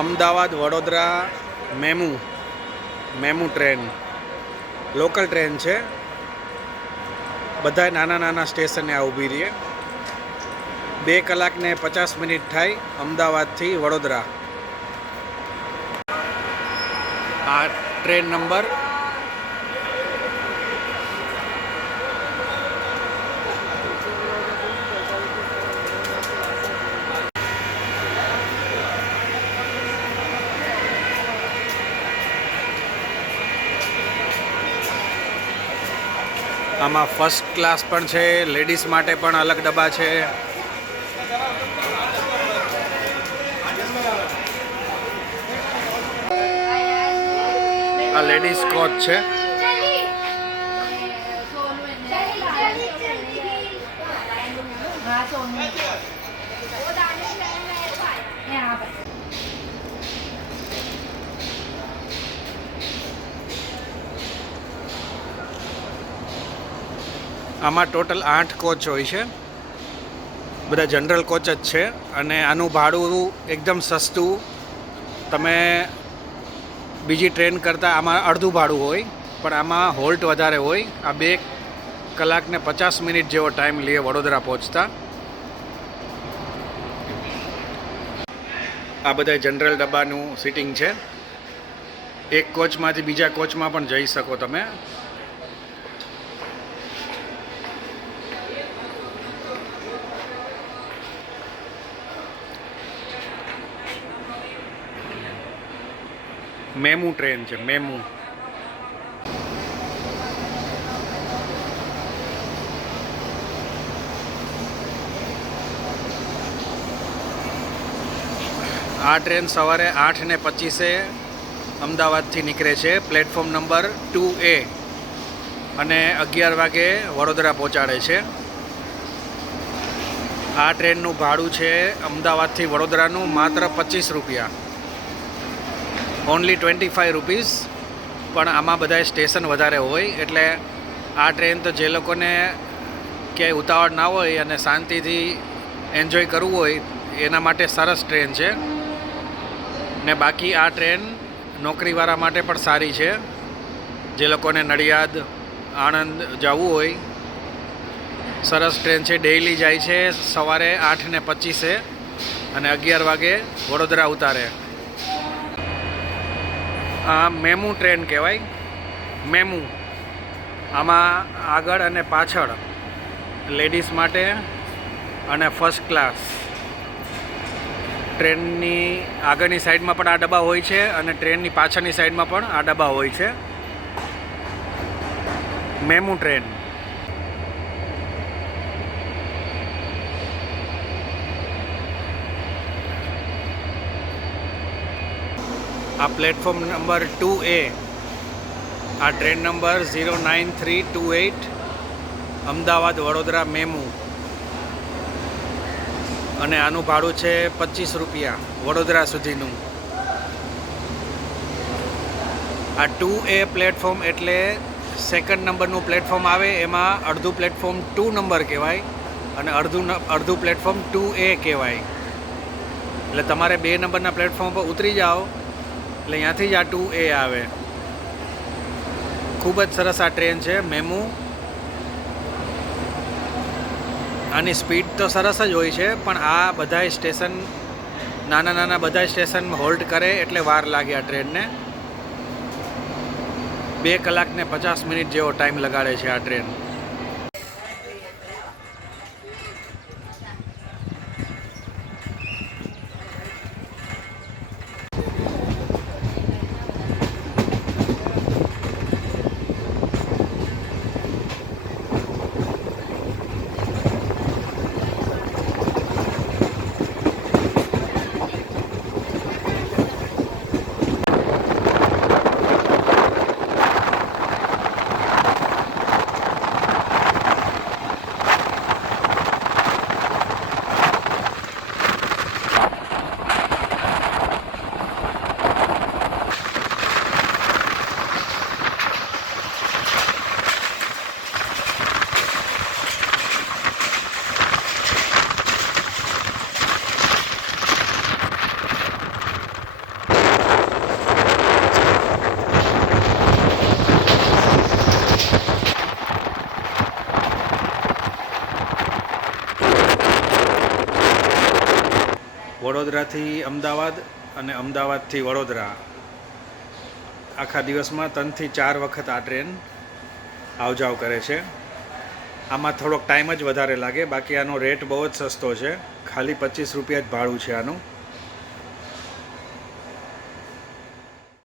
Ahmedabad Vadodara MEMU train local train છે. બધા નાના નાના સ્ટેશને આ ઊભી રહીએ. 2 કલાક ને 50 મિનિટ થાય અમદાવાદથી વડોદરા. આ ટ્રેન નંબર આમાં ફર્સ્ટ ક્લાસ પણ છે, લેડીઝ માટે પણ અલગ ડબ્બા છે. આ લેડીઝ કોચ છે. આમાં ટોટલ 8 કોચ હોય છે. બધા જનરલ કોચ જ છે અને આનું ભાડું એકદમ સસ્તું. તમે બીજી ટ્રેન કરતાં આમાં અડધું ભાડું હોય, પણ આમાં હોલ્ટ વધારે હોય. આ 2 કલાક ને 50 મિનિટ જેવો ટાઈમ લે વડોદરા પહોંચતા. આ બધા જનરલ ડબ્બાનું સીટિંગ છે. એક કોચમાંથી બીજા કોચમાં પણ જઈ શકો તમે. મેમુ ટ્રેન છે, મેમુ. આ ટ્રેન સવારે 8:25 અમદાવાદથી નીકળે છે, પ્લેટફોર્મ નંબર 2A, અને 11 વાગે વડોદરા પહોંચાડે છે. આ ટ્રેનનું ભાડું છે અમદાવાદથી વડોદરાનું માત્ર 25 રૂપિયા, ઓનલી 25 રૂપીઝ. પણ આમાં બધા સ્ટેશન વધારે હોય, એટલે આ ટ્રેન તો જે લોકોને ક્યાંય ઉતાવળ ના હોય અને શાંતિથી એન્જોય કરવું હોય એના માટે સરસ ટ્રેન છે. ને બાકી આ ટ્રેન નોકરીવાળા માટે પણ સારી છે. જે લોકોને નડિયાદ, આણંદ જવું હોય, સરસ ટ્રેન છે. ડેઇલી જાય છે સવારે 8:25 અને 11 વાગે વડોદરા ઉતારે. આ મેમુ ટ્રેન કહેવાય, મેમુ. આમાં આગળ અને પાછળ લેડીઝ માટે અને ફર્સ્ટ ક્લાસ. ટ્રેનની આગળની સાઈડમાં પણ આ ડબ્બા હોય છે અને ટ્રેનની પાછળની સાઈડમાં પણ આ ડબ્બા હોય છે. MEMU train. આ પ્લેટફોર્મ નંબર 2A. આ train number 09328 Ahmedabad Vadodara MEMU, અને આનું ભાડું છે 25 રૂપિયા વડોદરા સુધીનું. આ 2A પ્લેટફોર્મ એટલે સેકન્ડ નંબરનું પ્લેટફોર્મ આવે, એમાં અડધું પ્લેટફોર્મ 2 નંબર કહેવાય અને અડધું પ્લેટફોર્મ 2A કહેવાય. એટલે તમારે 2 નંબરના પ્લેટફોર્મ પર ઉતરી જાઓ એટલે અહીંયાથી જ આ 2A આવે. ખૂબ જ સરસ આ ટ્રેન છે મેમુ. આની સ્પીડ તો સરસ જ હોય છે, પણ આ બધાય સ્ટેશન, નાના નાના બધાય સ્ટેશન હોલ્ટ કરે એટલે વાર લાગે આ ટ્રેનને. 2 કલાક ને 50 મિનિટ જેવો ટાઈમ લગાડે છે આ ટ્રેન. વડોદરાથી અમદાવાદ અને અમદાવાદથી વડોદરા આખા દિવસમાં 3 થી 4 વખત આ ટ્રેન આવજાવ કરે છે. આમાં થોડોક ટાઈમ જ વધારે લાગે, બાકી આનો રેટ બહુ જ સસ્તો છે. ખાલી 25 રૂપિયા જ ભાડું છે આનું.